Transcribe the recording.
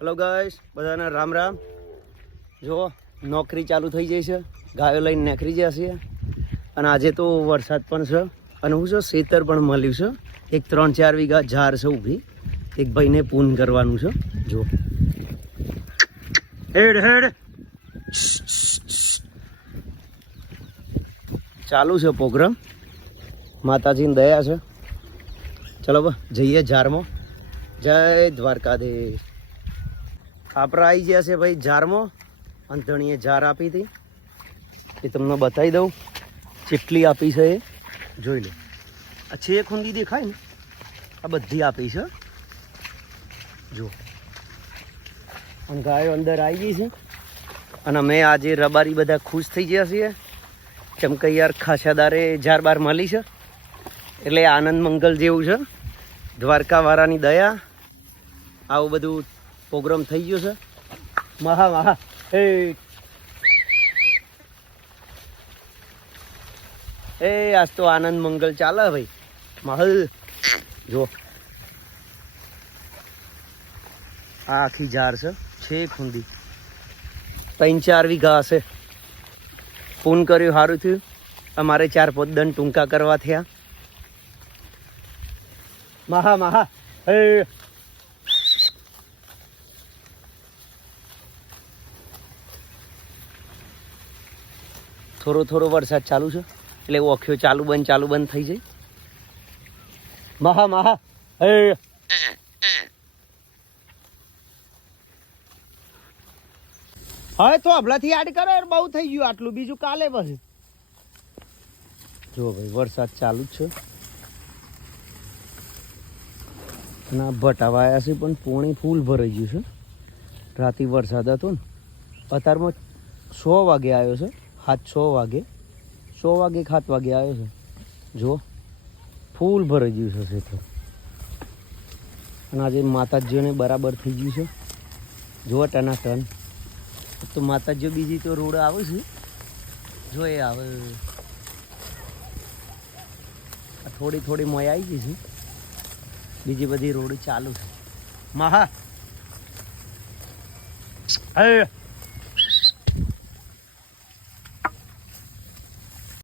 Hello guys, બધાને રામ રામ. જો નોકરી ચાલુ થઈ જાય છે, ગાયો લઈને નીકળી જશે. અને આજે તો વરસાદ પણ છે અને હું છે ખેતર પણ મળ્યું છે. એક 3-4 વીઘા ઝાર છે ઊભી. એક ભાઈને પૂન કરવાનું છે. જો હેડ હેડ ચાલુ છે પ્રોગ્રામ. માતાજીની દયા છે. ચલો જઈએ ઝારમાં. જય દ્વારકાધીશ. આપણે આવી ગયા છે ભાઈ ઝારમાં. અંધણીએ ઝાર આપી હતી એ તમને બતાવી દઉં કેટલી આપી છે એ જોઈ લો. આ છે ખૂંદી દેખાય ને, આ બધી આપી છે. જો ગાયો અંદર આવી ગઈ છે અને અમે આજે રબારી બધા ખુશ થઈ ગયા છીએ. કેમ કે યાર ખાસાદારે ઝાર બાર મળી છે એટલે આનંદ મંગલ જેવું છે. દ્વારકાવાળાની દયા આવું બધું પ્રોગ્રામ થઈ ગયો છે. મહા મહા એ આજ તો આનંદ મંગલ ચાલે ભાઈ. મહલ જો આ આખી ઝાર છે ખૂંદી. 3-4 વીઘા હશે. પૂન કર્યું સારું થયું. અમારે 4-5 દંડ ટૂંકા કરવા થયા. મહા મહા થોડો વરસાદ ચાલુ છે એટલે ઓખ્યો ચાલુ બંધ થઈ જાય. મહા મહા હવે તો હમણાંથી યાદ કરો બહુ થઈ ગયું આટલું. બીજું કાલે પછી જો ભાઈ વરસાદ ચાલુ જ છે. ના ભટાવાયા છે પણ પોણી ફૂલ ભરાઈ ગયું છે. રાતે વરસાદ હતો ને, અત્યારમાં 6 વાગે આવ્યો છે. 6 વાગે 7 વાગે આવ્યો છે. જો ફૂલ ભરાઈ ગયું છે ક્ષેત્ર. અને આજે માતાજીઓને બરાબર થઈ ગયું છે. જો ટનાટન. તો માતાજીઓ બીજી તો રોડ આવે છે. જો એ આવે થોડી મોય આવી ગઈ છે. બીજી બધી રોડ ચાલુ છે. મહા